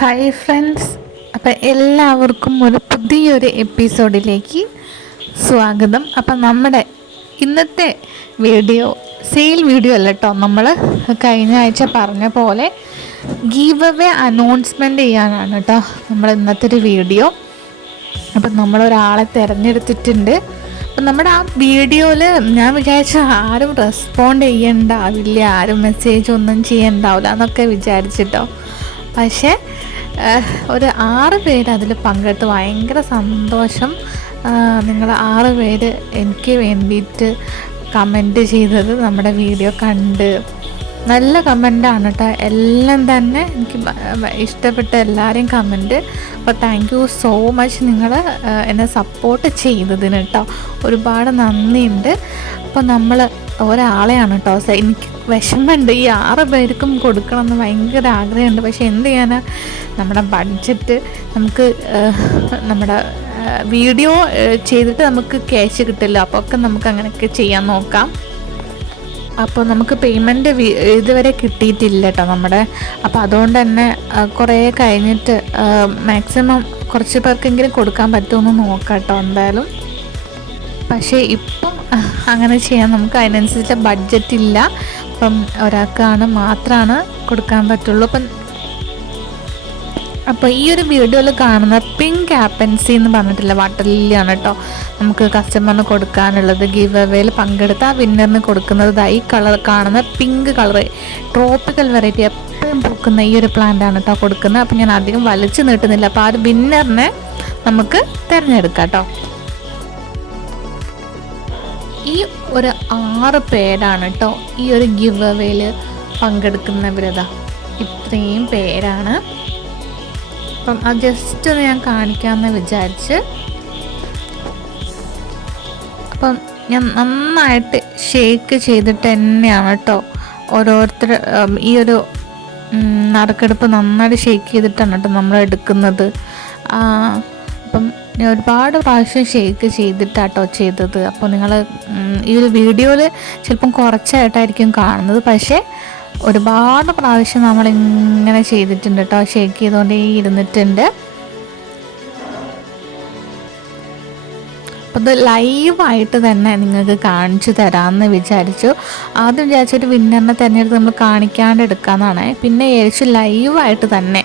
Hi friends അപ്പം എല്ലാവർക്കും ഒരു പുതിയൊരു എപ്പിസോഡിലേക്ക് സ്വാഗതം. അപ്പം നമ്മുടെ ഇന്നത്തെ വീഡിയോ സെയിൽ വീഡിയോ അല്ല കേട്ടോ നമ്മൾ കഴിഞ്ഞ ആഴ്ച പറഞ്ഞ പോലെ ഗീവ് അവേ അനൗൺസ്മെന്റ് ചെയ്യാനാണ് കേട്ടോ നമ്മൾ ഇന്നത്തെ ഒരു വീഡിയോ. അപ്പം നമ്മളൊരാളെ തിരഞ്ഞെടുത്തിട്ടുണ്ട്. അപ്പം നമ്മുടെ ആ വീഡിയോയിൽ ഞാൻ വിചാരിച്ച ആരും റെസ്പോണ്ട് ചെയ്യണ്ടാവില്ല ആരും മെസ്സേജ് ഒന്നും ചെയ്യണ്ടാവില്ല എന്നൊക്കെ വിചാരിച്ചിട്ടോ. പക്ഷേ ഒരു ആറ് പേര് അതിൽ പങ്കെടുത്ത് ഭയങ്കര സന്തോഷം. നിങ്ങൾ ആറ് പേര് എനിക്ക് വേണ്ടിയിട്ട് കമന്റ് ചെയ്തത് നമ്മുടെ വീഡിയോ കണ്ട്. നല്ല കമന്റാണ് കേട്ടോ എല്ലാം തന്നെ എനിക്ക് ഇഷ്ടപ്പെട്ട എല്ലാവരെയും കമന്റ് അപ്പോൾ താങ്ക് യു സോ മച്ച് നിങ്ങൾ എന്നെ സപ്പോർട്ട് ചെയ്തതിന് കേട്ടോ ഒരുപാട് നന്ദിയുണ്ട്. അപ്പോൾ നമ്മൾ ഒരാളെയാണ് കേട്ടോ എനിക്ക് വിഷമമുണ്ട്. ഈ ആറ് പേർക്കും കൊടുക്കണം എന്ന് ഭയങ്കര ആഗ്രഹമുണ്ട്. പക്ഷേ എന്ത് ചെയ്യാനാ? നമ്മുടെ ബഡ്ജറ്റ് നമുക്ക് നമ്മുടെ വീഡിയോ ചെയ്തിട്ട് നമുക്ക് ക്യാഷ് കിട്ടില്ല. അപ്പോൾ ഒക്കെ നമുക്ക് അങ്ങനെയൊക്കെ ചെയ്യാൻ നോക്കാം. അപ്പോൾ നമുക്ക് പേയ്മെന്റ് ഇതുവരെ കിട്ടിയിട്ടില്ല കേട്ടോ നമ്മുടെ. അപ്പോൾ അതുകൊണ്ട് തന്നെ കുറേ കഴിഞ്ഞിട്ട് മാക്സിമം കുറച്ച് പേർക്കെങ്കിലും കൊടുക്കാൻ പറ്റുമെന്ന് നോക്കാം കേട്ടോ എന്തായാലും. പക്ഷേ ഇപ്പം അങ്ങനെ ചെയ്യാൻ നമുക്ക് അതിനനുസരിച്ച് ബഡ്ജറ്റ് ഇല്ല അപ്പം ഒരാൾക്കാണ് മാത്രമാണ് കൊടുക്കാൻ പറ്റുള്ളൂ. അപ്പം അപ്പോൾ ഈ ഒരു വീഡിയോയിൽ കാണുന്ന പിങ്ക് ആപ്പൻസി എന്ന് പറഞ്ഞിട്ടില്ല വാട്ടർ ലില്ലിയാണ് കേട്ടോ നമുക്ക് കസ്റ്റമറിന് കൊടുക്കാനുള്ളത്. ഗീവ് അവേയിൽ പങ്കെടുത്ത ആ വിന്നറിന് കൊടുക്കുന്നത് ഈ കളർ കാണുന്ന പിങ്ക് കളർ ട്രോപ്പിക്കൽ വെറൈറ്റി എപ്പോഴും പൂക്കുന്ന ഈ ഒരു പ്ലാന്റ് ആണ് കേട്ടോ കൊടുക്കുന്നത്. അപ്പം ഞാൻ അധികം വലിച്ചു നീട്ടുന്നില്ല. അപ്പോൾ ആ ഒരു വിന്നറിനെ നമുക്ക് തിരഞ്ഞെടുക്കാം കേട്ടോ ഈ ഒരു ആറ് പേരാണ് കേട്ടോ ഈ ഒരു ഗിവ് അവേയിൽ പങ്കെടുക്കുന്നവരതാ. ഇത്രയും പേരാണ്. അപ്പം അത് ജസ്റ്റ് ഒന്ന് ഞാൻ കാണിക്കാമെന്ന് വിചാരിച്ച്. അപ്പം ഞാൻ നന്നായിട്ട് ഷേക്ക് ചെയ്തിട്ട് തന്നെയാണ് കേട്ടോ ഓരോരുത്തർ ഈ ഒരു നറുക്കെടുപ്പ് നന്നായിട്ട് ഷേക്ക് ചെയ്തിട്ടാണ് കേട്ടോ നമ്മൾ എടുക്കുന്നത്. അപ്പം ഞാൻ ഒരുപാട് പ്രാവശ്യം ഷെയ്ക്ക് ചെയ്തിട്ടാട്ടോ ചെയ്തത്. അപ്പോൾ നിങ്ങൾ ഈ ഒരു വീഡിയോയിൽ ചിലപ്പം കുറച്ചായിട്ടായിരിക്കും കാണുന്നത്. പക്ഷേ ഒരുപാട് പ്രാവശ്യം നമ്മളിങ്ങനെ ചെയ്തിട്ടുണ്ട് കേട്ടോ ഷെയ്ക്ക് ചെയ്തുകൊണ്ടേ ഇരുന്നിട്ടുണ്ട്. അപ്പോൾ ഇത് ലൈവായിട്ട് തന്നെ നിങ്ങൾക്ക് കാണിച്ചു തരാമെന്ന് വിചാരിച്ചു. ആദ്യം വിചാരിച്ചൊരു വിന്നറിനെ തിരഞ്ഞെടുത്ത് നമ്മൾ കാണിക്കാണ്ട് എടുക്കാമെന്നാണ് പിന്നെ വിചാരിച്ചു ലൈവായിട്ട് തന്നെ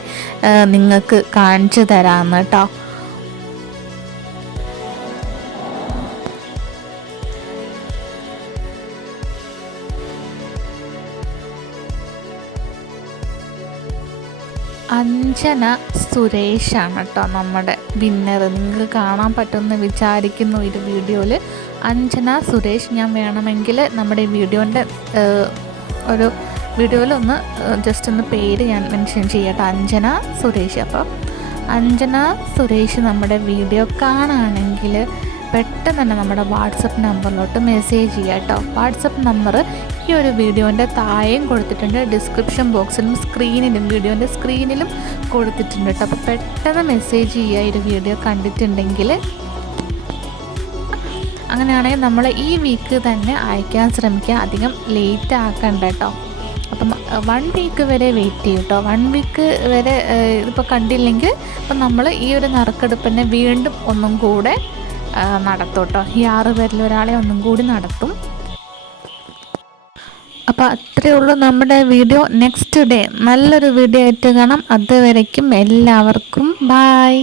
നിങ്ങൾക്ക് കാണിച്ചു തരാമെന്ന് കേട്ടോ അഞ്ജന സുരേഷാണ് കേട്ടോ നമ്മുടെ വിന്നർ നിങ്ങൾക്ക് കാണാൻ പറ്റുമെന്ന് വിചാരിക്കുന്നു ഒരു വീഡിയോയിൽ അഞ്ജന സുരേഷ് ഞാൻ വേണമെങ്കിൽ നമ്മുടെ ഈ വീഡിയോന്റെ ഒരു വീഡിയോയിൽ ഒന്ന് ജസ്റ്റ് ഒന്ന് പേര് ഞാൻ മെൻഷൻ ചെയ്യട്ടെ. അഞ്ജന സുരേഷ്. അപ്പോൾ അഞ്ജന സുരേഷ് നമ്മുടെ വീഡിയോ കാണുകയാണെങ്കിൽ പെട്ടെന്ന് തന്നെ നമ്മുടെ വാട്സപ്പ് നമ്പറിലോട്ട് മെസ്സേജ് ചെയ്യുക കേട്ടോ. വാട്സപ്പ് നമ്പർ ഈ ഒരു വീഡിയോന്റെ താഴെയും കൊടുത്തിട്ടുണ്ട്. ഡിസ്ക്രിപ്ഷൻ ബോക്സിലും സ്ക്രീനിലും വീഡിയോന്റെ സ്ക്രീനിലും കൊടുത്തിട്ടുണ്ട് കേട്ടോ. അപ്പോൾ പെട്ടെന്ന് മെസ്സേജ് ചെയ്യുക ഈ ഒരു വീഡിയോ കണ്ടിട്ടുണ്ടെങ്കിൽ. അങ്ങനെയാണെങ്കിൽ നമ്മൾ ഈ വീക്ക് തന്നെ അയക്കാൻ ശ്രമിക്കുക. അധികം ലേറ്റ് ആക്കണ്ട കേട്ടോ. അപ്പം വൺ വീക്ക് വരെ വെയിറ്റ് ചെയ്യും കേട്ടോ. വൺ വീക്ക് വരെ ഇതിപ്പോൾ കണ്ടില്ലെങ്കിൽ അപ്പം നമ്മൾ ഈ ഒരു നറുക്കെടുപ്പിനെ വീണ്ടും ഒന്നും കൂടെ നടത്തും കേട്ടോ ഈ ആറ് പേരിൽ ഒരാളെ ഒന്നും കൂടി നടത്തും. അപ്പോൾ അത്രയേ ഉള്ളൂ നമ്മുടെ വീഡിയോ. നെക്സ്റ്റ് ഡേ നല്ലൊരു വീഡിയോ ആയിട്ട് കാണാം. അതുവരയ്ക്കും എല്ലാവർക്കും. ബായ്